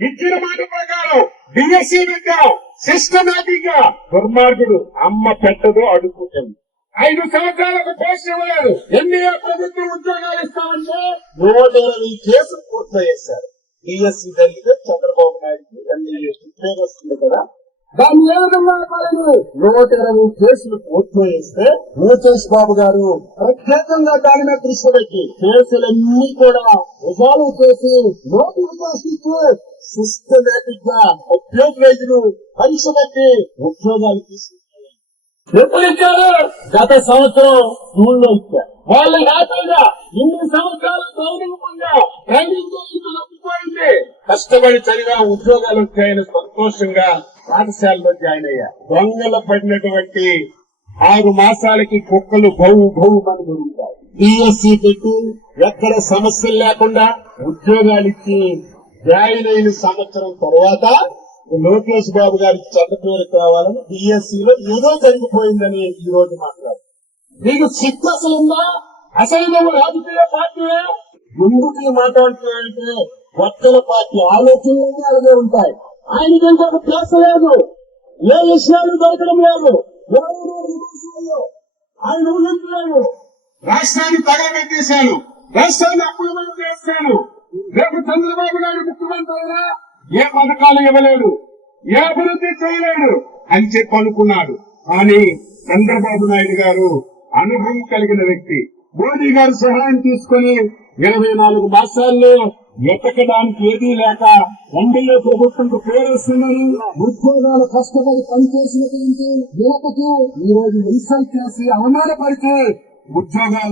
ఇచ్చిన మాట ప్రకారం డిఎస్సీ పెట్టాం. సిస్టమేటిక్ గా దుర్మార్గుడు అమ్మ పెట్టదు అడుగుతుంది. 5 సంవత్సరాలకు పోస్ట్ ఇవ్వలేదు. ఎన్డీఏ ప్రభుత్వం ఉద్యోగాలు ఇస్తామంటే 120 కేసులు పూర్తి చేశారు. డిఎస్సీ జరిగితే చంద్రబాబు నాయుడు ఎన్డీఏ ఉద్యోగం వస్తుంది కదా, దాన్ని ఏ విధంగా 120 కేసులు పూర్తి చేస్తే లోకేష్ బాబు గారు ప్రత్యేకంగా దాని మీద దృష్టి పెట్టి కేసులన్నీ కూడా రిజాల్వ్ చేసి నోటిఫికేషన్ ఇచ్చి సిస్టమేటిక్ గా ఉద్యోగులు పరీక్ష పెట్టి ఉద్యోగాలు తీసుకుంటారు. ఎప్పుడు ఇచ్చారు? గత సంవత్సరం జూన్లో ఇచ్చారు. వాళ్ళు హ్యాపీగా ఇన్ని సంవత్సరాలు ట్రైనింగ్ తప్పిపోయింది, కష్టపడి చదివా ఉద్యోగాలు వచ్చాయని సంతోషంగా పాఠశాలలో జాయిన్ అయ్యా. దొంగలు పడినటువంటి 6 మాసాలకి కుక్కలు బహు మంది ఉంటాయి. డిఎస్సీ పెట్టి ఎక్కడ సమస్యలు లేకుండా ఉద్యోగాలు ఇచ్చి జాయిన్ అయిన సంవత్సరం తర్వాత లోకేష్ బాబు గారికి చెడ్డ పేరు కావాలని డిఎస్సీలో ఏదో జరిగిపోయిందని ఈ రోజు మాట్లాడు. నీకు సిగ్గు అసలు ఉందా? అసలు నువ్వు రాజకీయ పార్టీ ఎందుకు మాట్లాడుతున్నాయంటే ఒక్కల పార్టీ ఆలోచనలన్నీ అలాగే ఉంటాయి. ఆయనకంటే ఒక ప్లేస్ లేదు, ఏ విషయాలు దొరకడం లేదు, ఆయన ఊహించలేదు. రాష్ట్రాన్ని తగలబెట్టేశాను, రాష్ట్రాన్ని అప్పులు చేశాను. రేపు చంద్రబాబు నాయుడు ముఖ్యమంత్రి అయినా ఏ పథకాలు ఇవ్వలేడు, ఏ అభివృద్ధి చేయలేడు అని చెప్పి అనుకున్నాడు. కానీ చంద్రబాబు నాయుడు గారు అనుభవం కలిగిన వ్యక్తి. మోదీ గారు సహాయం తీసుకుని 24 మాసాల్లో ఎతకడానికి ఏదీ లేక ఎన్డీఏ ప్రభుత్వంకు పేరు వస్తుందని ఉద్యోగాలు కష్టపడి పనిచేసినటువంటి యువతకు ఈ రోజు ఇన్సల్ట్ చేసి అవమానపరిచి ఉద్యోగాలు